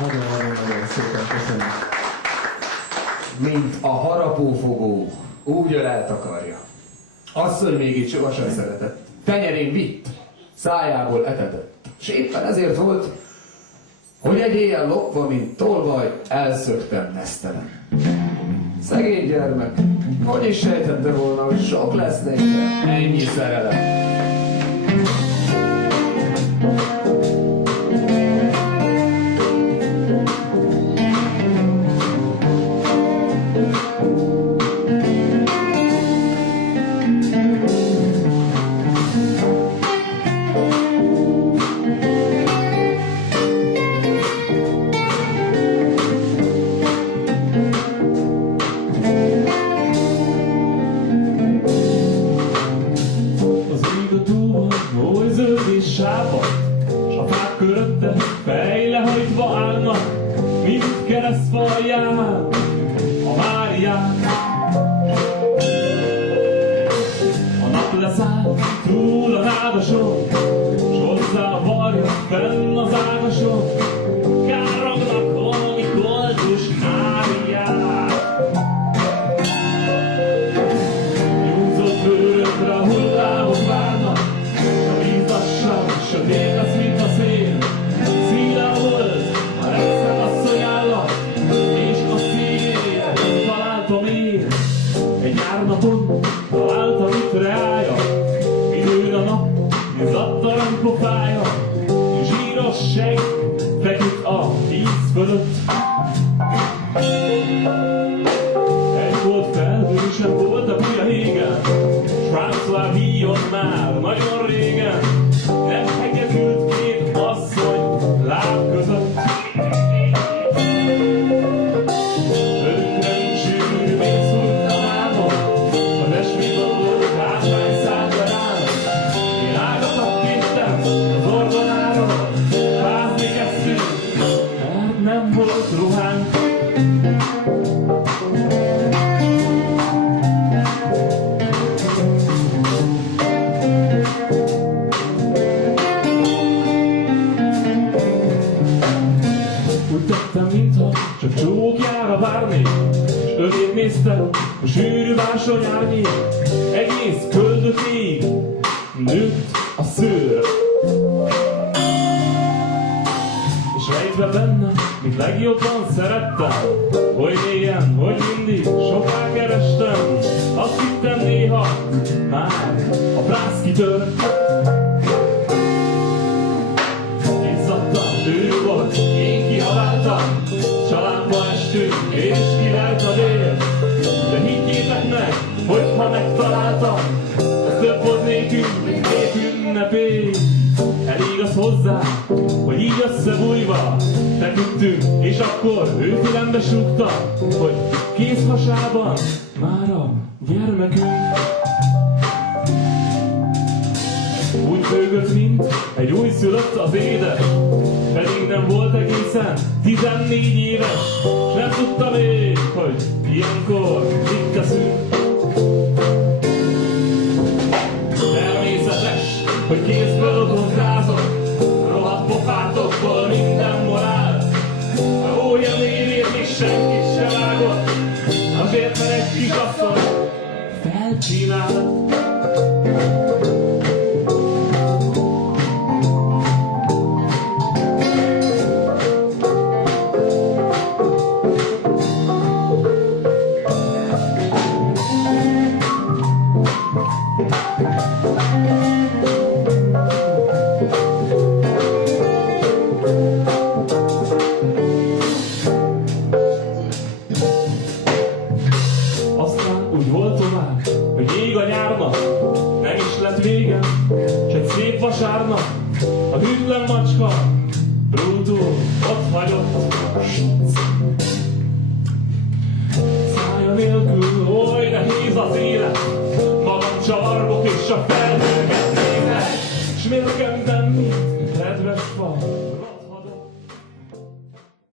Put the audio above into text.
Nagyon-nagyon szépen köszönöm. Mint a harapófogó, úgy ölelt akarja. Asszony még így sohasem szeretett. Tenyerén vitt, szájából etetett. És éppen ezért volt, hogy egy éjjel lopva, mint tolvaj, elszöktem nesztelen. Szegény gyermek, hogy is sejtette volna, hogy sok lesz nékem ennyi szerelem. Fejlehajtva állnak, mint keresztfalján a Márián. A nap leszáll túl a nádason, s hozzá varja fenn az ágason. Kárognak valami koldus árián. Nyújtott bőrökre a hullámok várnak, a víz lassan, sötét lesz, mint a szél. Napon találtam itt reája, időn a nap, izzadtalan pofája, zsíros seg feküdt a víz fölött. Egy volt felhősen, volt a buja hégen, s François Villon már nagyon régen, nem hegedült két asszony láb között. Csak csókjára várnék, s öléd néztem a sűrű bársonyárnyé. Egész köldökéig nőtt a szőr. És rejtve benne, mint legjobban szerettem, hogy éljen, hogy mindig soká kerestem. Azt hittem néha, már a prász kitört. Izzadtam, ő volt, én kihaláltam. Családba estünk, és kilelt a dél. De higgyétek meg, hogyha megtaláltam, ez több volt nékünk, mint nép ünnepé. Elég az hozzá, hogy így összebújva feküdtünk, és akkor ő fülembe súgta, hogy kéz hasában már a gyermekünk. Úgy bőgött, mint egy újszülött az édes, pedig nem volt egészen 14 éves, s nem tudta még, hogy ilyenkor mit teszünk. Természetes, hogy kézből kontázott, rohadt pofátokból minden morál. A ója névét is senki se vágott, azért mert egy kis asszony felcsinált. Úgy volt tovább, hogy ég a nyárnak, nem is lett vége, s egy szép vasárnap a hűtlen macska Brúdul ott hagyott. Szája nélkül, oly nehéz az élet, magam csavargok és csak felhő.